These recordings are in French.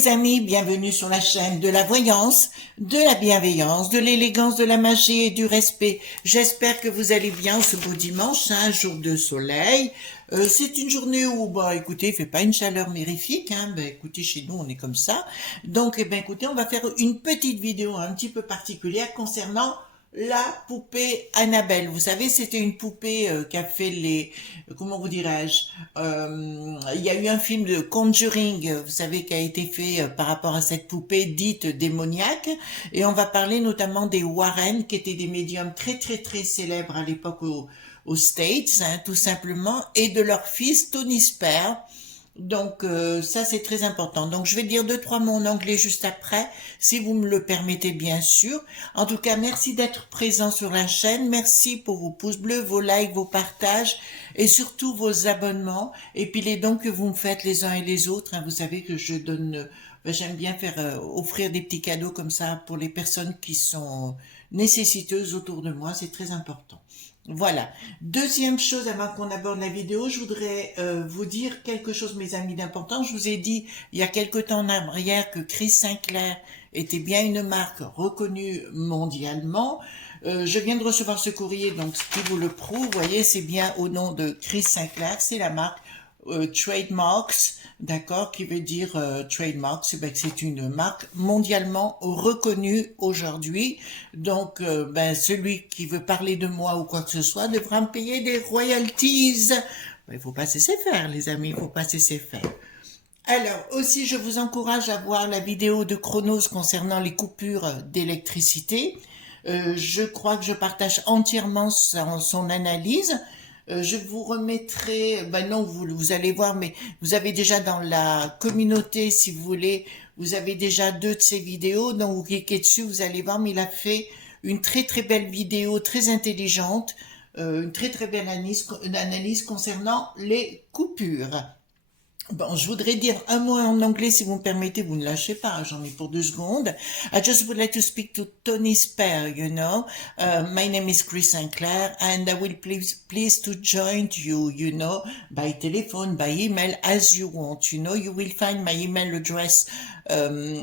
les amis, bienvenue sur la chaîne de la voyance, de la bienveillance, de l'élégance, de la magie et du respect. J'espère que vous allez bien ce beau dimanche, un jour de soleil. C'est une journée où, bah écoutez, il fait pas une chaleur mirifique, hein, bah écoutez, chez nous on est comme ça. Donc, eh ben écoutez, on va faire une petite vidéo un petit peu particulière concernant la poupée Annabelle. Vous savez, c'était une poupée qui a fait comment vous dirais-je, il y a eu un film de Conjuring, vous savez, qui a été fait par rapport à cette poupée dite démoniaque, et on va parler notamment des Warren, qui étaient des médiums très très très célèbres à l'époque aux States, hein, tout simplement, et de leur fils Tony Spare. Donc ça c'est très important. Donc je vais dire deux trois mots en anglais juste après, si vous me le permettez bien sûr. En tout cas, merci d'être présent sur la chaîne. Merci pour vos pouces bleus, vos likes, vos partages et surtout vos abonnements. Et puis les dons que vous me faites les uns et les autres. Hein, vous savez que je donne, j'aime bien faire offrir des petits cadeaux comme ça pour les personnes qui sont nécessiteuses autour de moi. C'est très important. Voilà. Deuxième chose, avant qu'on aborde la vidéo, je voudrais vous dire quelque chose, mes amis, d'important. Je vous ai dit il y a quelque temps en arrière que Chris Sinclair était bien une marque reconnue mondialement. Je viens de recevoir ce courrier, donc ce qui vous le prouve, vous voyez, c'est bien au nom de Chris Sinclair, c'est la marque Trademarks, d'accord, qui veut dire trademark, c'est une marque mondialement reconnue aujourd'hui. Donc, celui qui veut parler de moi ou quoi que ce soit devra me payer des royalties. Il faut pas se laisser faire, les amis, il faut pas se laisser faire. Alors, aussi, je vous encourage à voir la vidéo de Chronos concernant les coupures d'électricité. Je crois que je partage entièrement son analyse. Je vous remettrai, non, vous allez voir, mais vous avez déjà dans la communauté, si vous voulez, vous avez déjà deux de ces vidéos, donc vous cliquez dessus, vous allez voir, mais il a fait une très très belle vidéo, très intelligente, une très très belle analyse concernant les coupures. Bon, je voudrais dire un mot en anglais, si vous me permettez, vous ne lâchez pas, j'en ai pour 2 secondes. I just would like to speak to Tony Spare, you know. My name is Chris Sinclair, and I will please to join you, you know, by telephone, by email, as you want, you know. You will find my email address under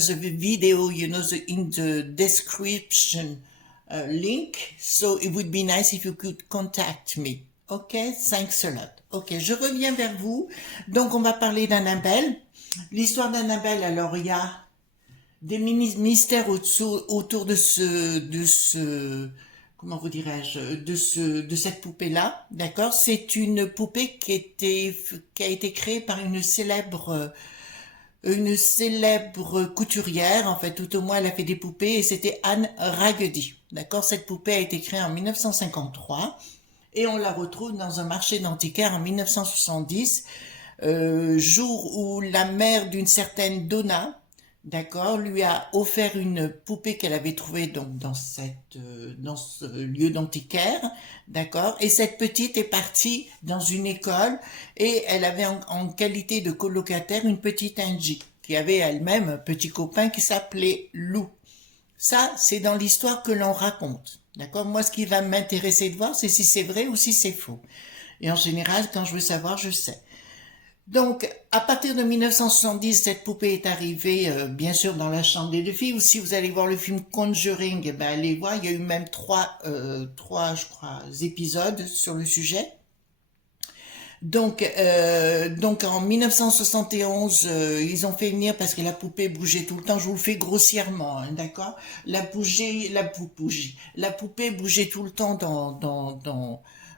the video, you know, in the description link. So it would be nice if you could contact me. Ok, thanks a lot. Ok, je reviens vers vous. Donc, on va parler d'Annabelle. L'histoire d'Annabelle, alors, il y a des mystères autour de comment vous dirais-je, de cette poupée-là, d'accord? C'est une poupée qui a été créée par une célèbre couturière, en fait, tout au moins, elle a fait des poupées, et c'était Anne Raggedy, d'accord? Cette poupée a été créée en 1953. Et on la retrouve dans un marché d'antiquaires en 1970, jour où la mère d'une certaine Donna, d'accord, lui a offert une poupée qu'elle avait trouvée donc dans ce lieu d'antiquaire, d'accord, et cette petite est partie dans une école et elle avait en qualité de colocataire une petite Angie qui avait elle-même un petit copain qui s'appelait Lou. Ça, c'est dans l'histoire que l'on raconte. D'accord? Moi, ce qui va m'intéresser de voir, c'est si c'est vrai ou si c'est faux. Et en général, quand je veux savoir, je sais. Donc, à partir de 1970, cette poupée est arrivée, bien sûr, dans la chambre des deux filles. Ou si vous allez voir le film Conjuring, eh ben, allez voir, il y a eu même trois, je crois, épisodes sur le sujet. Donc en 1971, ils ont fait venir parce que la poupée bougeait tout le temps. Je vous le fais grossièrement, hein, d'accord? La poupée bougeait tout le temps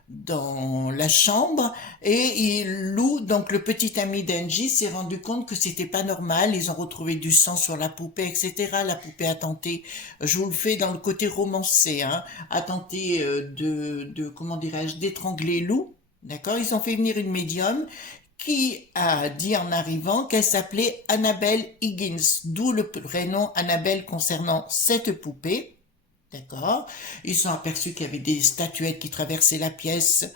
dans la chambre et Lou, donc le petit ami d'Angie, s'est rendu compte que c'était pas normal. Ils ont retrouvé du sang sur la poupée, etc. La poupée a tenté, je vous le fais dans le côté romancé, hein, a tenté comment dirais-je, d'étrangler Lou. D'accord? Ils ont fait venir une médium qui a dit en arrivant qu'elle s'appelait Annabelle Higgins, d'où le prénom Annabelle concernant cette poupée. D'accord? Ils sont aperçus qu'il y avait des statuettes qui traversaient la pièce.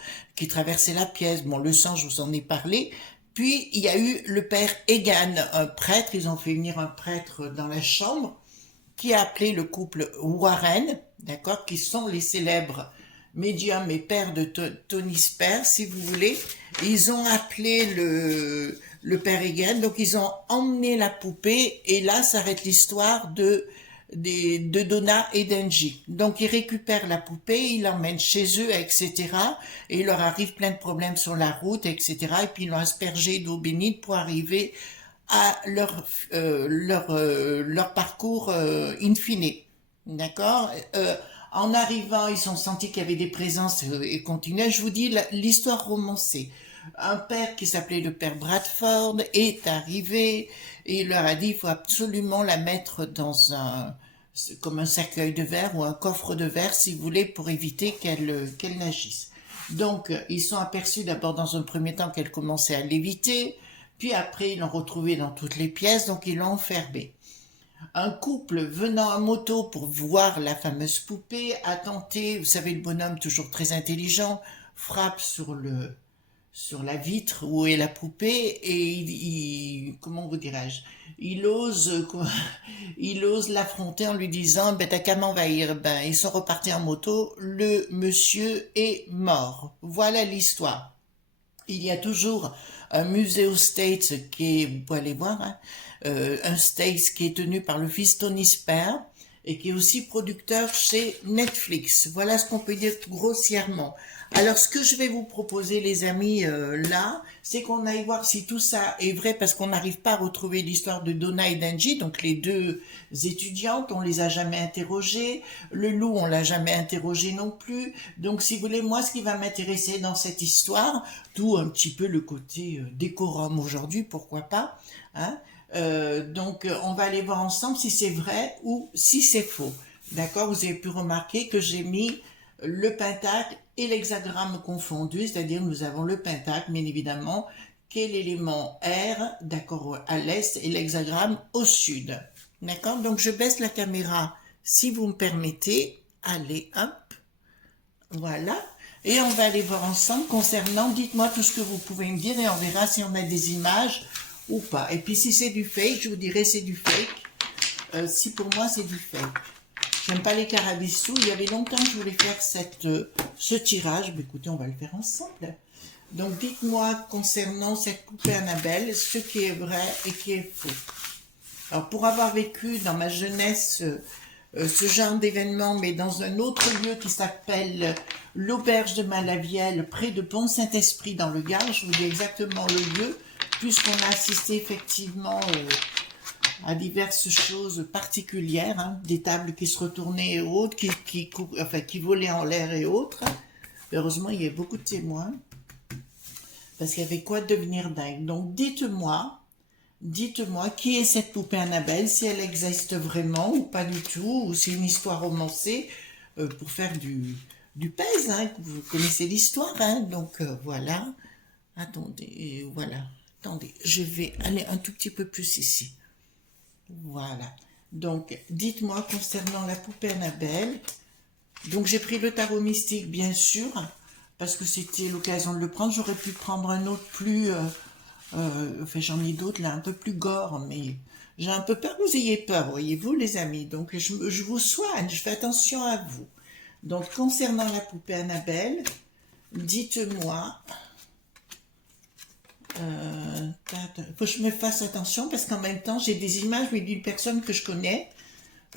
Bon, le sang, je vous en ai parlé. Puis, il y a eu le père Egan, un prêtre. Ils ont fait venir un prêtre dans la chambre qui a appelé le couple Warren, d'accord? Qui sont les célèbres médium et père de Tony Spare, si vous voulez. Ils ont appelé le père Egan. Donc ils ont emmené la poupée et là s'arrête l'histoire de Donna et d'Angie. Donc ils récupèrent la poupée, ils l'emmènent chez eux, etc. Et il leur arrive plein de problèmes sur la route, etc. Et puis ils l'ont aspergé d'eau bénite pour arriver à leur parcours in fine. D'accord. En arrivant, ils ont senti qu'il y avait des présences et continuaient. Je vous dis l'histoire romancée. Un père qui s'appelait le père Bradford est arrivé et il leur a dit il faut absolument la mettre dans comme un cercueil de verre ou un coffre de verre si vous voulez pour éviter qu'elle n'agisse. Donc ils sont aperçus d'abord dans un premier temps qu'elle commençait à léviter, puis après ils l'ont retrouvée dans toutes les pièces, donc ils l'ont enfermée. Un couple venant à moto pour voir la fameuse poupée a tenté, vous savez le bonhomme toujours très intelligent, frappe sur la vitre où est la poupée et comment vous dirais-je, il ose l'affronter en lui disant ben t'as qu'à m'envahir. Ben ils sont repartis en moto, le monsieur est mort. Voilà l'histoire. Il y a toujours un musée aux States qui est, vous pouvez aller voir, hein, un States qui est tenu par le fils Tony Spare et qui est aussi producteur chez Netflix. Voilà ce qu'on peut dire grossièrement. Alors, ce que je vais vous proposer, les amis, là, c'est qu'on aille voir si tout ça est vrai, parce qu'on n'arrive pas à retrouver l'histoire de Donna et d'Angie, donc les deux étudiantes, on les a jamais interrogées. Le loup, on l'a jamais interrogé non plus. Donc, si vous voulez, moi, ce qui va m'intéresser dans cette histoire, tout un petit peu le côté décorum aujourd'hui, pourquoi pas, hein, donc, on va aller voir ensemble si c'est vrai ou si c'est faux. D'accord? Vous avez pu remarquer que j'ai mis le pentacle et l'hexagramme confondus, c'est-à-dire nous avons le pentacle, bien évidemment, qui est l'élément R, d'accord, à l'est, et l'hexagramme au sud. D'accord? Donc, je baisse la caméra, si vous me permettez. Allez, hop. Voilà. Et on va aller voir ensemble concernant, dites-moi tout ce que vous pouvez me dire et on verra si on a des images ou pas. Et puis si c'est du fake, je vous dirai c'est du fake. Si pour moi c'est du fake. J'aime pas les carabistous. Il y avait longtemps que je voulais faire ce tirage. Mais écoutez, on va le faire ensemble. Donc dites-moi concernant cette poupée Annabelle, ce qui est vrai et qui est faux. Alors pour avoir vécu dans ma jeunesse ce genre d'événement, mais dans un autre lieu qui s'appelle l'Auberge de Malavielle, près de Pont-Saint-Esprit dans le Gard, je vous dis exactement le lieu, puisqu'on a assisté effectivement à diverses choses particulières, hein, des tables qui se retournaient et autres, qui volaient en l'air et autres. Heureusement, il y avait beaucoup de témoins, parce qu'il y avait quoi de devenir dingue. Donc dites-moi, qui est cette poupée Annabelle, si elle existe vraiment ou pas du tout, ou c'est une histoire romancée pour faire du pèse, hein, vous connaissez l'histoire, hein, donc voilà. Attendez, voilà. Attendez, je vais aller un tout petit peu plus ici. Voilà. Donc, dites-moi concernant la poupée Annabelle. Donc, j'ai pris le tarot mystique, bien sûr, parce que c'était l'occasion de le prendre. J'aurais pu prendre un autre plus... enfin, j'en ai d'autres là, un peu plus gore, mais j'ai un peu peur que vous ayez peur, voyez-vous, les amis. Donc, je vous soigne, je fais attention à vous. Donc, concernant la poupée Annabelle, dites-moi... faut que je me fasse attention parce qu'en même temps j'ai des images d'une personne que je connais,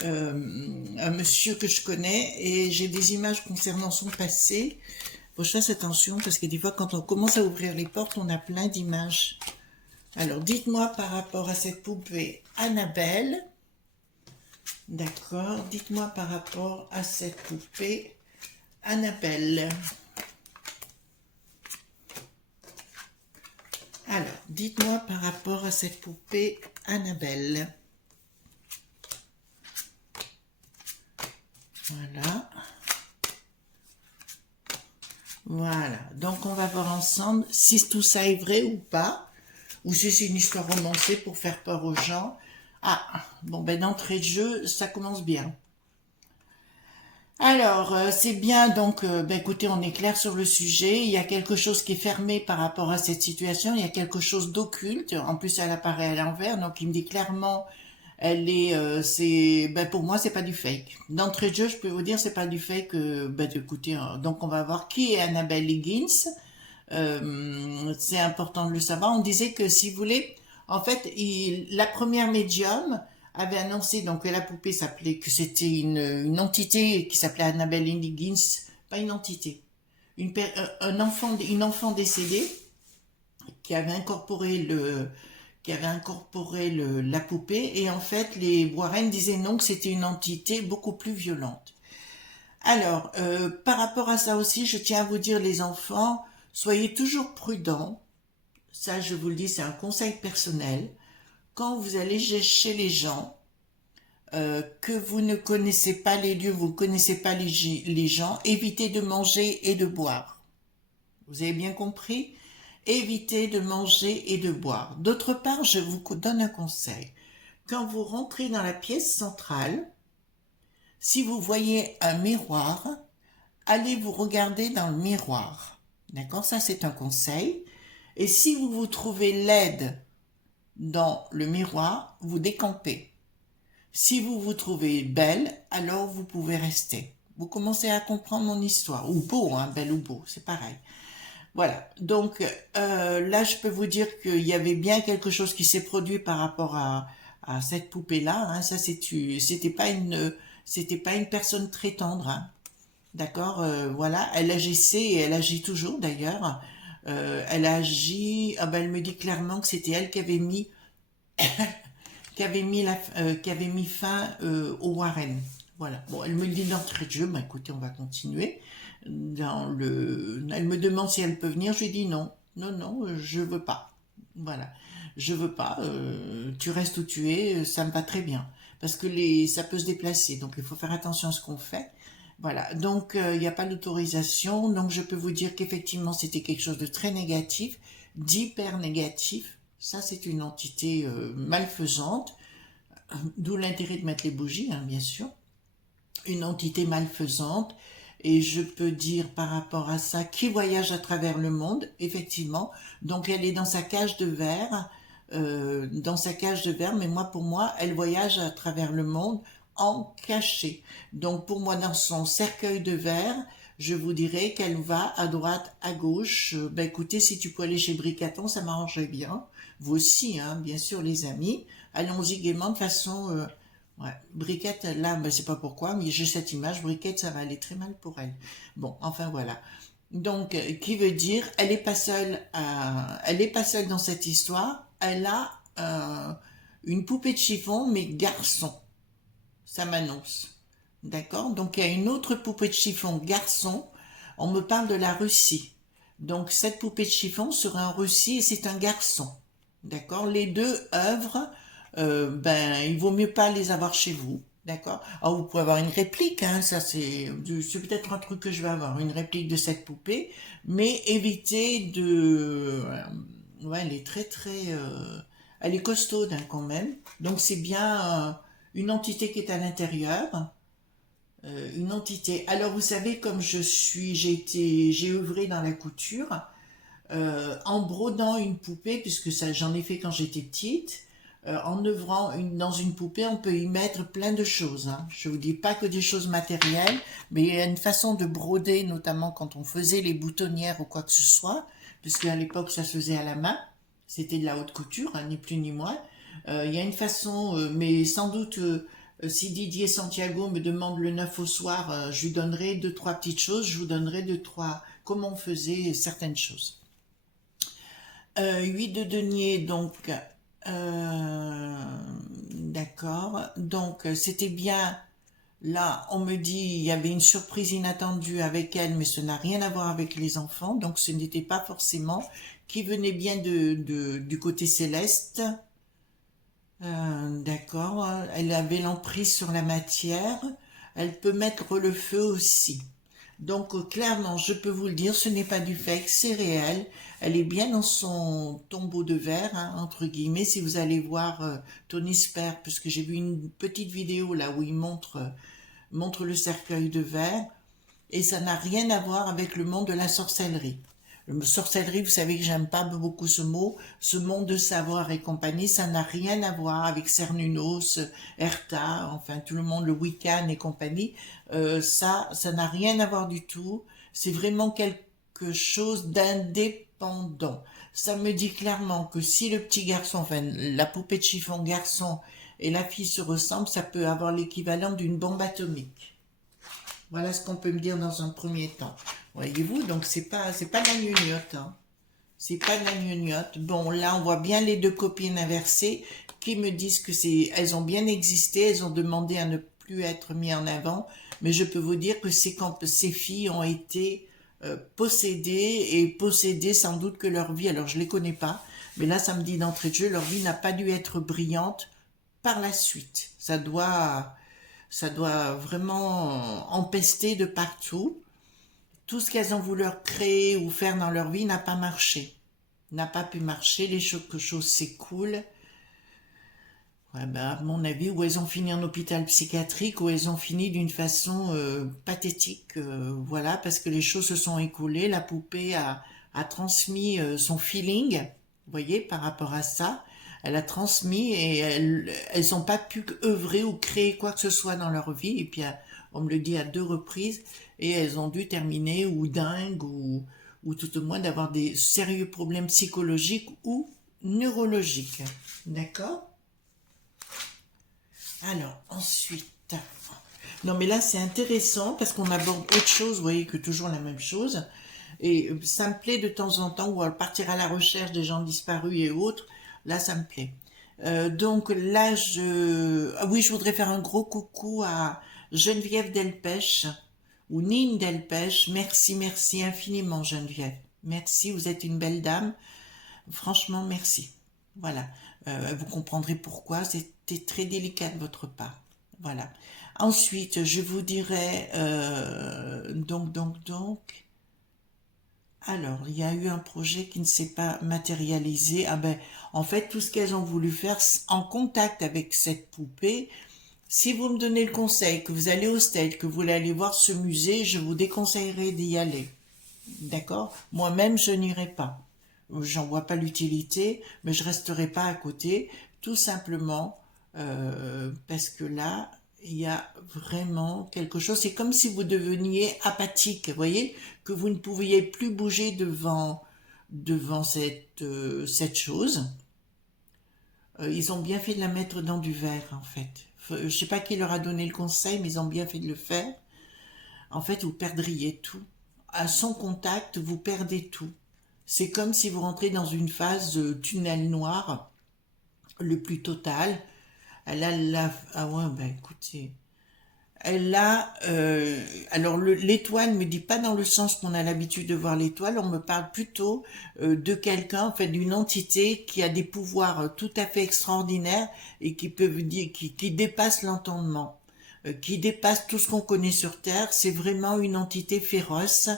un monsieur que je connais, et j'ai des images concernant son passé. Faut que je fasse attention parce que des fois quand on commence à ouvrir les portes on a plein d'images. Alors dites-moi par rapport à cette poupée Annabelle, d'accord, dites-moi par rapport à cette poupée Annabelle. Alors, dites-moi par rapport à cette poupée Annabelle. Voilà. Voilà. Donc, on va voir ensemble si tout ça est vrai ou pas. Ou si c'est une histoire romancée pour faire peur aux gens. Ah, bon, ben d'entrée de jeu, ça commence bien. Alors, c'est bien, donc, écoutez, on est clair sur le sujet. Il y a quelque chose qui est fermé par rapport à cette situation. Il y a quelque chose d'occulte. En plus, elle apparaît à l'envers, donc il me dit clairement, pour moi, c'est pas du fake. D'entrée de jeu, je peux vous dire, c'est pas du fake. Écoutez, donc on va voir qui est Annabelle Higgins. C'est important de le savoir. On disait que, si vous voulez, en fait, la première médium avait annoncé donc que la poupée s'appelait, que c'était une entité qui s'appelait Annabelle Higgins, pas une entité, une enfant décédée qui avait incorporé la poupée, et en fait les Warren disaient non, que c'était une entité beaucoup plus violente. Alors, par rapport à ça aussi, je tiens à vous dire, les enfants, soyez toujours prudents. Ça, je vous le dis, c'est un conseil personnel. Quand vous allez chez les gens, que vous ne connaissez pas les lieux, vous ne connaissez pas les gens, évitez de manger et de boire. Vous avez bien compris? Évitez de manger et de boire. D'autre part, je vous donne un conseil. Quand vous rentrez dans la pièce centrale, si vous voyez un miroir, allez vous regarder dans le miroir. D'accord? Ça, c'est un conseil. Et si vous vous trouvez laide dans le miroir, vous décampez. Si vous vous trouvez belle, alors vous pouvez rester. Vous commencez à comprendre mon histoire. Ou beau, hein, belle ou beau, c'est pareil. Voilà, donc là je peux vous dire qu'il y avait bien quelque chose qui s'est produit par rapport à cette poupée-là, hein. Ça, c'était pas une personne très tendre, hein. D'accord, voilà, elle agissait, et elle agit toujours d'ailleurs. Elle agit, ah ben elle me dit clairement que c'était elle qui avait mis fin au Warren. Voilà. Bon, elle me le dit d'entrée de jeu. Bah, écoutez, on va continuer. Elle me demande si elle peut venir. Je lui dis non. Non, non, je veux pas. Voilà. Je veux pas. Tu restes où tu es. Ça me va très bien. Parce que ça peut se déplacer. Donc, il faut faire attention à ce qu'on fait. Voilà. Donc, il n'y a pas d'autorisation. Donc, je peux vous dire qu'effectivement, c'était quelque chose de très négatif, d'hyper négatif. Ça, c'est une entité malfaisante, d'où l'intérêt de mettre les bougies, hein, bien sûr. Une entité malfaisante, et je peux dire par rapport à ça, qui voyage à travers le monde, effectivement. Donc, elle est dans sa cage de verre, mais pour moi, elle voyage à travers le monde en cachet. Donc, pour moi, dans son cercueil de verre, je vous dirais qu'elle va à droite, à gauche. Ben, écoutez, si tu peux aller chez Bricaton, ça m'arrangerait bien. Vous aussi, hein, bien sûr, les amis. Allons-y gaiement, de façon... ouais, Briquette, là, ben, c'est pas pourquoi, mais j'ai cette image. Briquette, ça va aller très mal pour elle. Bon, enfin, voilà. Donc, qui veut dire, elle est pas seule dans cette histoire. Elle a une poupée de chiffon, mais garçon. Ça m'annonce. D'accord? Donc, il y a une autre poupée de chiffon garçon. On me parle de la Russie. Donc, cette poupée de chiffon serait en Russie, et c'est un garçon. D'accord? Les deux œuvres, ben, il vaut mieux pas les avoir chez vous. D'accord? Alors, vous pouvez avoir une réplique, hein, ça c'est peut-être un truc que je vais avoir, une réplique de cette poupée, mais évitez de... ouais, elle est elle est costaude, hein, quand même. Donc, c'est bien une entité qui est à l'intérieur. Une entité. Alors, vous savez, comme j'ai œuvré dans la couture, en brodant une poupée, puisque ça, j'en ai fait quand j'étais petite. En œuvrant dans une poupée, on peut y mettre plein de choses, hein. Je vous dis pas que des choses matérielles, mais il y a une façon de broder, notamment quand on faisait les boutonnières ou quoi que ce soit, puisque à l'époque ça se faisait à la main. C'était de la haute couture, hein, ni plus ni moins. Il y a une façon, mais sans doute, si Didier Santiago me demande le 9 au soir, je lui donnerai deux, trois petites choses, je vous donnerai deux, trois, comment on faisait certaines choses. 8 de denier, donc, d'accord, donc c'était bien, là on me dit il y avait une surprise inattendue avec elle, mais ce n'a rien à voir avec les enfants, donc ce n'était pas forcément, qui venait bien du côté céleste. D'accord, elle avait l'emprise sur la matière, elle peut mettre le feu aussi. Donc clairement, je peux vous le dire, ce n'est pas du fake, c'est réel. Elle est bien dans son tombeau de verre, hein, entre guillemets. Si vous allez voir Tony Spare, puisque j'ai vu une petite vidéo là où il montre le cercueil de verre, et ça n'a rien à voir avec le monde de la sorcellerie. Sorcellerie, vous savez que j'aime pas beaucoup ce mot, ce monde de savoir et compagnie, ça n'a rien à voir avec Cernunnos, Erta, enfin tout le monde, le Wiccan et compagnie. Ça n'a rien à voir du tout. C'est vraiment quelque chose d'indépendant. Ça me dit clairement que si le petit garçon, enfin la poupée de chiffon garçon et la fille se ressemblent, ça peut avoir l'équivalent d'une bombe atomique. Voilà ce qu'on peut me dire dans un premier temps. Voyez-vous, donc c'est pas de la gnognotte, hein. C'est pas de la gnognotte. Bon, là, on voit bien les deux copines inversées qui me disent que elles ont bien existé, elles ont demandé à ne plus être mises en avant, mais je peux vous dire que c'est quand ces filles ont été possédées sans doute que leur vie, alors je les connais pas, mais là, ça me dit d'entrée de jeu, leur vie n'a pas dû être brillante par la suite. Ça doit vraiment empester de partout. Tout ce qu'elles ont voulu créer ou faire dans leur vie n'a pas marché. N'a pas pu marcher, quelque chose s'écoule. Ouais, ben, à mon avis, où elles ont fini en hôpital psychiatrique, où elles ont fini d'une façon pathétique, voilà, parce que les choses se sont écoulées, la poupée a transmis son feeling, vous voyez, par rapport à ça, elle a transmis et elles n'ont pas pu œuvrer ou créer quoi que ce soit dans leur vie, et puis on me le dit à 2 reprises, et elles ont dû terminer ou dingues, ou tout au moins d'avoir des sérieux problèmes psychologiques ou neurologiques. D'accord? Alors, ensuite... Non, mais là, c'est intéressant parce qu'on aborde autre chose, vous voyez, que toujours la même chose. Et ça me plaît de temps en temps, ou à partir à la recherche des gens disparus et autres. Là, ça me plaît. Donc là, ah oui, je voudrais faire un gros coucou à Geneviève Delpech, ou Nine Delpech. Merci, merci infiniment, Geneviève. Merci, vous êtes une belle dame. Franchement, merci. Voilà. Vous comprendrez pourquoi. C'était très délicat de votre part. Voilà. Ensuite, je vous dirais... donc... Alors, il y a eu un projet qui ne s'est pas matérialisé. Ah ben, en fait, tout ce qu'elles ont voulu faire en contact avec cette poupée, si vous me donnez le conseil que vous allez au Stade, que vous voulez aller voir ce musée, je vous déconseillerais d'y aller. D'accord? Moi-même, je n'irai pas. J'en vois pas l'utilité, mais je resterai pas à côté, tout simplement parce que là, il y a vraiment quelque chose. C'est comme si vous deveniez apathique, vous voyez, que vous ne pouviez plus bouger devant cette chose. Ils ont bien fait de la mettre dans du verre, en fait. Je sais pas qui leur a donné le conseil, mais ils ont bien fait de le faire. En fait, vous perdriez tout. À son contact, vous perdez tout. C'est comme si vous rentrez dans une phase de tunnel noir, le plus total. Elle a ah ouais, ben écoutez. Elle a, alors l'étoile me dit pas dans le sens qu'on a l'habitude de voir l'étoile, on me parle plutôt de quelqu'un, en fait d'une entité qui a des pouvoirs tout à fait extraordinaires et qui peuvent dire, qui dépasse l'entendement, qui dépasse tout ce qu'on connaît sur Terre. C'est vraiment une entité féroce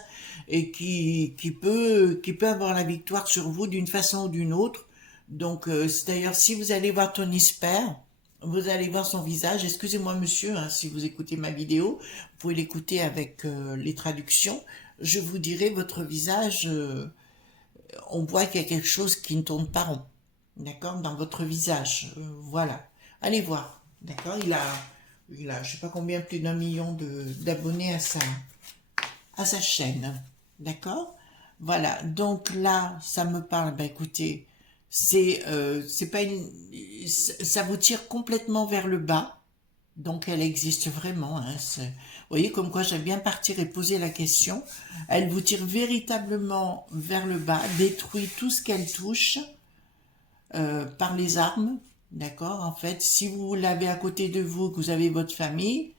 et qui peut avoir la victoire sur vous d'une façon ou d'une autre. Donc, c'est d'ailleurs, si vous allez voir Tony Spare, vous allez voir son visage. Excusez-moi, monsieur, hein, si vous écoutez ma vidéo, vous pouvez l'écouter avec les traductions. Je vous dirai votre visage. On voit qu'il y a quelque chose qui ne tourne pas rond, d'accord, dans votre visage. Voilà. Allez voir, d'accord. Je sais pas combien, plus d'1 million d'abonnés à sa chaîne, d'accord. Voilà. Donc là, ça me parle. Ben écoutez. C'est pas ça vous tire complètement vers le bas, donc elle existe vraiment, hein, vous voyez comme quoi j'aime bien partir et poser la question. Elle vous tire véritablement vers le bas, détruit tout ce qu'elle touche par les armes, d'accord. En fait, si vous l'avez à côté de vous, que vous avez votre famille,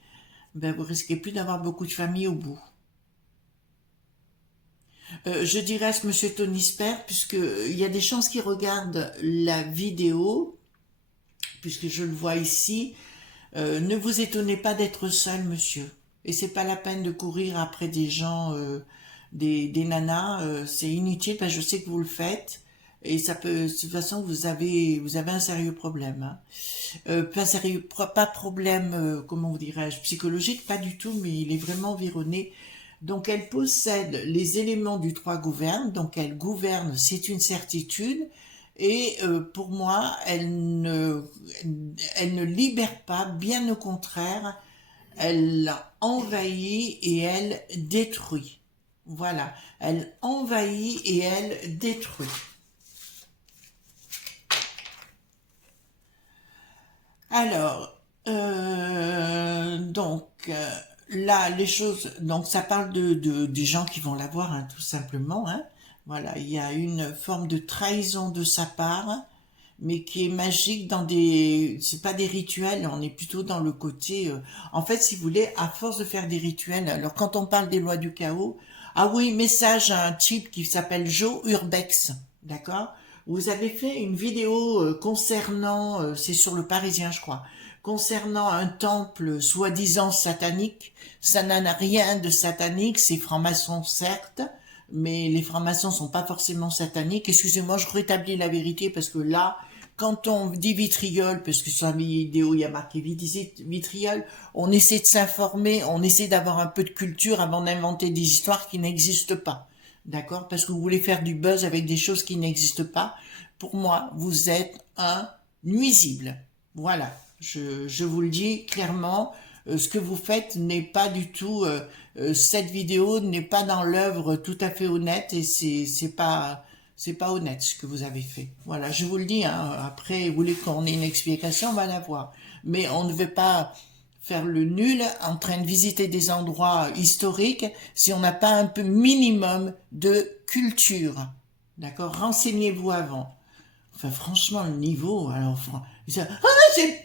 ben vous risquez plus d'avoir beaucoup de famille au bout. Je dirais à ce monsieur Tony Spare, puisque il y a des chances qu'il regarde la vidéo, puisque je le vois ici, ne vous étonnez pas d'être seul, monsieur. Et c'est pas la peine de courir après des gens, des nanas, c'est inutile, parce que je sais que vous le faites. Et ça peut, de toute façon, vous avez un sérieux problème, hein. Pas sérieux, pas problème, comment vous dirais-je, psychologique, pas du tout, mais il est vraiment environné. Donc elle possède les éléments du 3 gouverne, donc elle gouverne, c'est une certitude, et pour moi, elle ne libère pas, bien au contraire, elle envahit et elle détruit. Voilà, elle envahit et elle détruit. Alors, là, les choses, donc ça parle des gens qui vont la voir, hein, tout simplement, hein. Voilà, il y a une forme de trahison de sa part, mais qui est magique dans des, c'est pas des rituels, on est plutôt dans le côté, en fait, si vous voulez, à force de faire des rituels, alors quand on parle des lois du chaos, ah oui, message à un type qui s'appelle Joe Urbex, d'accord? Vous avez fait une vidéo concernant, c'est sur le Parisien, je crois, concernant un temple soi-disant satanique. Ça n'a rien de satanique, c'est franc-maçon certes, mais les francs-maçons sont pas forcément sataniques. Excusez-moi, je rétablis la vérité parce que là, quand on dit vitriol, parce que sur la vidéo il y a marqué vitriol, on essaie de s'informer, on essaie d'avoir un peu de culture avant d'inventer des histoires qui n'existent pas. D'accord? Parce que vous voulez faire du buzz avec des choses qui n'existent pas. Pour moi, vous êtes un nuisible. Voilà. Je vous le dis clairement, ce que vous faites n'est pas du tout, cette vidéo n'est pas dans l'œuvre tout à fait honnête et c'est pas honnête ce que vous avez fait. Voilà, je vous le dis, hein, après, vous voulez qu'on ait une explication, on va l'avoir. Mais on ne veut pas faire le nul en train de visiter des endroits historiques si on n'a pas un peu minimum de culture. D'accord? Renseignez-vous avant. Enfin, franchement, le niveau, alors, j'ai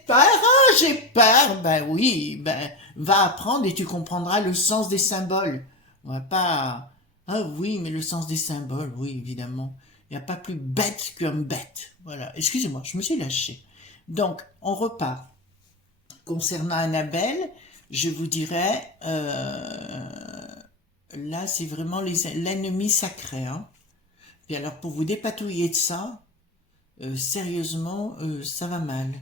peur, ah, j'ai peur. Ben oui, ben, va apprendre et tu comprendras le sens des symboles. On va pas, ah oui, mais le sens des symboles, oui, évidemment. Il n'y a pas plus bête qu'un bête. Voilà. Excusez-moi, je me suis lâché. Donc, on repart. Concernant Annabelle, je vous dirais, là, c'est vraiment l'ennemi sacré, hein. Et alors, pour vous dépatouiller de ça, sérieusement, ça va mal.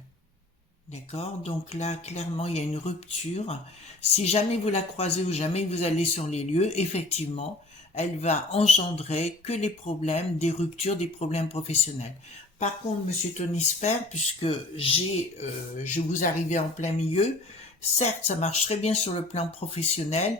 D'accord? Donc là, clairement, il y a une rupture. Si jamais vous la croisez ou jamais vous allez sur les lieux, effectivement, elle va engendrer que les problèmes, des ruptures, des problèmes professionnels. Par contre, Monsieur Tony Sper, puisque je vous arrivais en plein milieu, certes, ça marche très bien sur le plan professionnel,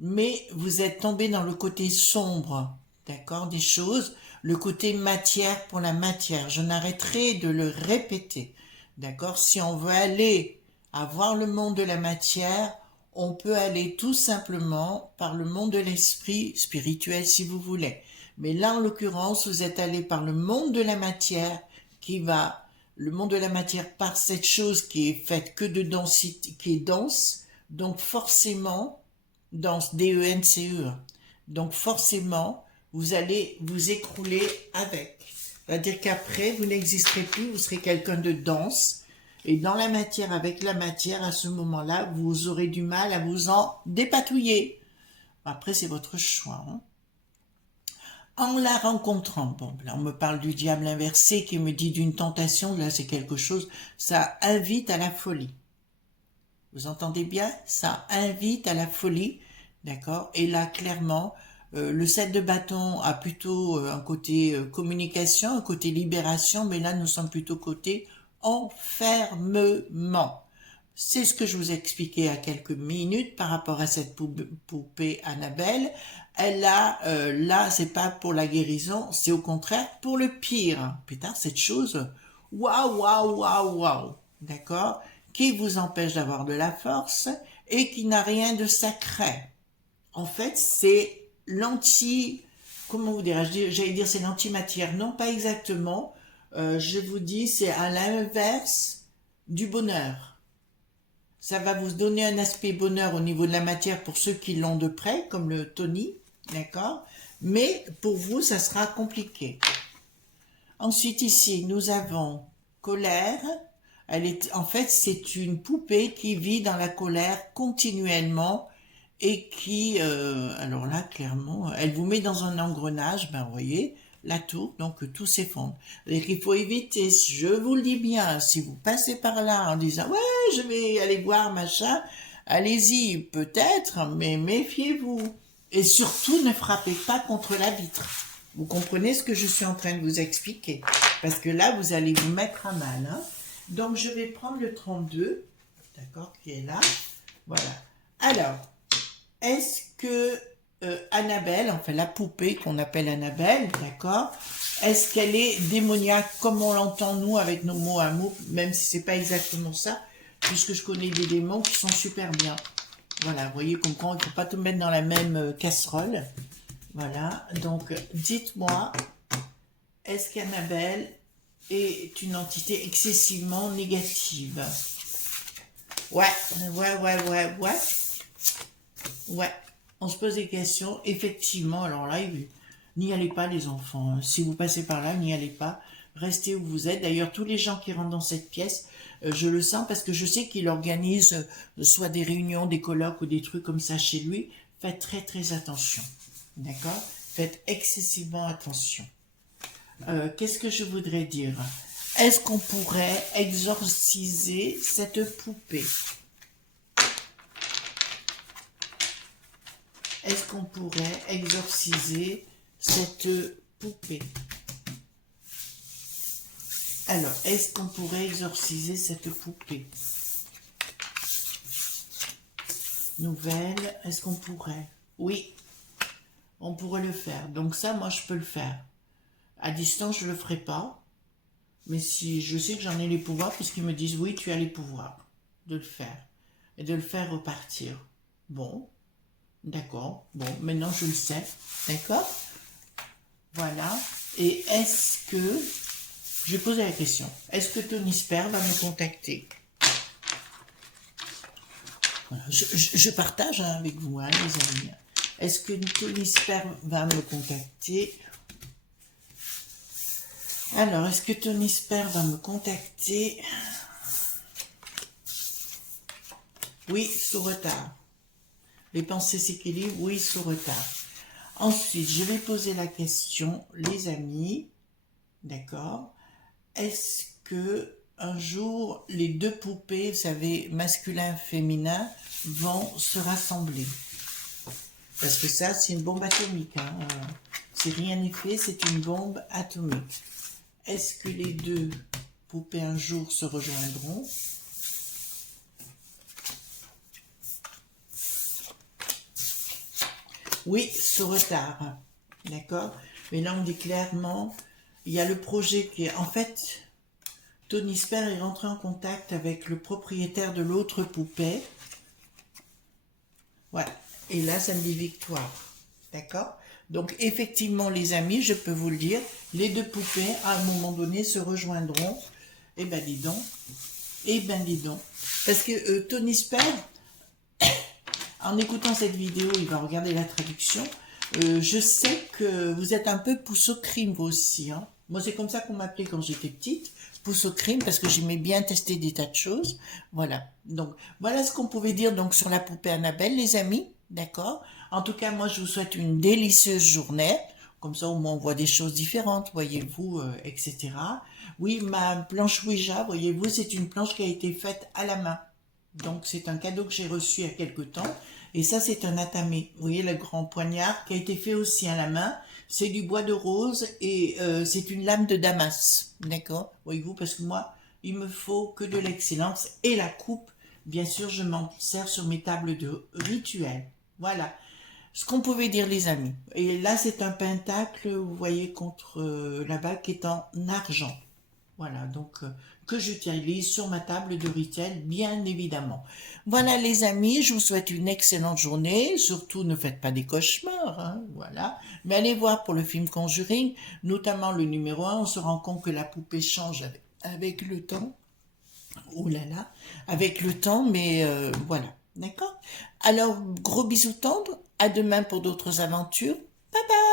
mais vous êtes tombé dans le côté sombre, d'accord, des choses, le côté matière pour la matière. Je n'arrêterai de le répéter, d'accord. Si on veut aller avoir le monde de la matière, on peut aller tout simplement par le monde de l'esprit spirituel si vous voulez. Mais là, en l'occurrence, vous êtes allé par le monde de la matière le monde de la matière par cette chose qui est faite que de densité, qui est dense, donc forcément, dense, D-E-N-C-E. Donc forcément, vous allez vous écrouler avec. C'est-à-dire qu'après, vous n'existerez plus, vous serez quelqu'un de dense. Et dans la matière, avec la matière, à ce moment-là, vous aurez du mal à vous en dépatouiller. Après, c'est votre choix, hein. En la rencontrant, bon, là on me parle du diable inversé qui me dit d'une tentation, là c'est quelque chose, ça invite à la folie. Vous entendez bien? Ça invite à la folie, d'accord? Et là, clairement, le 7 de bâton a plutôt un côté communication, un côté libération, mais là, nous sommes plutôt côté enfermement. C'est ce que je vous ai expliqué il y a quelques minutes par rapport à cette poupée Annabelle. Elle a, là, c'est pas pour la guérison, c'est au contraire pour le pire. Putain, cette chose, waouh, waouh, waouh, waouh, d'accord? Qui vous empêche d'avoir de la force et qui n'a rien de sacré. En fait, c'est comment vous dirais-je, j'allais dire c'est l'antimatière. Non, pas exactement. Je vous dis, c'est à l'inverse du bonheur. Ça va vous donner un aspect bonheur au niveau de la matière pour ceux qui l'ont de près, comme le Tony, d'accord? Mais pour vous, ça sera compliqué. Ensuite, ici, nous avons colère. En fait, c'est une poupée qui vit dans la colère continuellement et qui, alors là, clairement, elle vous met dans un engrenage, ben, vous voyez, la tour, donc tout s'effondre. Il faut éviter, je vous le dis bien, si vous passez par là en disant, ouais, je vais aller voir, machin, allez-y, peut-être, mais méfiez-vous. Et surtout, ne frappez pas contre la vitre. Vous comprenez ce que je suis en train de vous expliquer? Parce que là, vous allez vous mettre à mal, hein. Donc, je vais prendre le 32, d'accord, qui est là. Voilà. Alors, est-ce que Annabelle, enfin la poupée qu'on appelle Annabelle, d'accord? Est-ce qu'elle est démoniaque comme on l'entend nous avec nos mots à mots, même si c'est pas exactement ça, puisque je connais des démons qui sont super bien. Voilà, vous voyez comme quoi il ne faut pas tout mettre dans la même casserole. Voilà, donc dites-moi, est-ce qu'Annabelle est une entité excessivement négative? Ouais. Ouais, on se pose des questions. Effectivement, alors là, n'y allez pas les enfants. Si vous passez par là, n'y allez pas. Restez où vous êtes. D'ailleurs, tous les gens qui rentrent dans cette pièce, je le sens parce que je sais qu'il organise soit des réunions, des colloques ou des trucs comme ça chez lui. Faites très très attention. D'accord? Faites excessivement attention. Qu'est-ce que je voudrais dire? Est-ce qu'on pourrait exorciser cette poupée? Est-ce qu'on pourrait exorciser cette poupée? Alors, est-ce qu'on pourrait exorciser cette poupée? Nouvelle, est-ce qu'on pourrait? Oui, on pourrait le faire. Donc ça, moi, je peux le faire. À distance, je le ferai pas. Mais si je sais que j'en ai les pouvoirs, puisqu'ils me disent, oui, tu as les pouvoirs de le faire. Et de le faire repartir. Bon, d'accord. Bon, maintenant, je le sais. D'accord? Voilà. Et est-ce que... Je vais poser la question. Est-ce que Tony Sper va me contacter? Voilà. Je partage avec vous, hein, les amis. Est-ce que Tony Sper va me contacter? Alors, est-ce que Tony Sper va me contacter? Oui, sous retard. Les pensées s'équilibrent, oui, sous retard. Ensuite, je vais poser la question, les amis, d'accord? Est-ce que un jour, les deux poupées, vous savez, masculin, féminin, vont se rassembler? Parce que ça, c'est une bombe atomique. Hein. Si rien n'est fait, c'est une bombe atomique. Est-ce que les deux poupées un jour se rejoindront? Oui, sous retard. D'accord? Mais là, on dit clairement, il y a le projet qui est... En fait, Tony Sper est rentré en contact avec le propriétaire de l'autre poupée. Ouais. Et là, ça me dit victoire. D'accord? Donc, effectivement, les amis, je peux vous le dire, les deux poupées, à un moment donné, se rejoindront. Eh ben, dis donc. Eh ben, dis donc. Parce que Tony Sper, en écoutant cette vidéo, il va regarder la traduction. Je sais que vous êtes un peu pousse au crime, vous aussi. Hein. Moi, c'est comme ça qu'on m'appelait quand j'étais petite. Pousse au crime, parce que j'aimais bien tester des tas de choses. Voilà. Donc, voilà ce qu'on pouvait dire donc sur la poupée Annabelle, les amis. D'accord? En tout cas, moi, je vous souhaite une délicieuse journée. Comme ça, au moins, on voit des choses différentes, voyez-vous, etc. Oui, ma planche Ouija, voyez-vous, c'est une planche qui a été faite à la main. Donc, c'est un cadeau que j'ai reçu il y a quelque temps. Et ça, c'est un atamé. Vous voyez, le grand poignard qui a été fait aussi à la main. C'est du bois de rose et c'est une lame de Damas. D'accord? Voyez-vous, parce que moi, il me faut que de l'excellence. Et la coupe, bien sûr, je m'en sers sur mes tables de rituel. Voilà. Ce qu'on pouvait dire, les amis. Et là, c'est un pentacle, vous voyez, contre la bague qui est en argent. Voilà, donc que j'utilise sur ma table de rituel, bien évidemment. Voilà les amis, je vous souhaite une excellente journée. Surtout, ne faites pas des cauchemars, hein, voilà. Mais allez voir pour le film Conjuring, notamment le numéro 1, on se rend compte que la poupée change avec le temps. Oh là là, avec le temps, mais voilà, d'accord? Alors, gros bisous tendres, à demain pour d'autres aventures. Bye bye!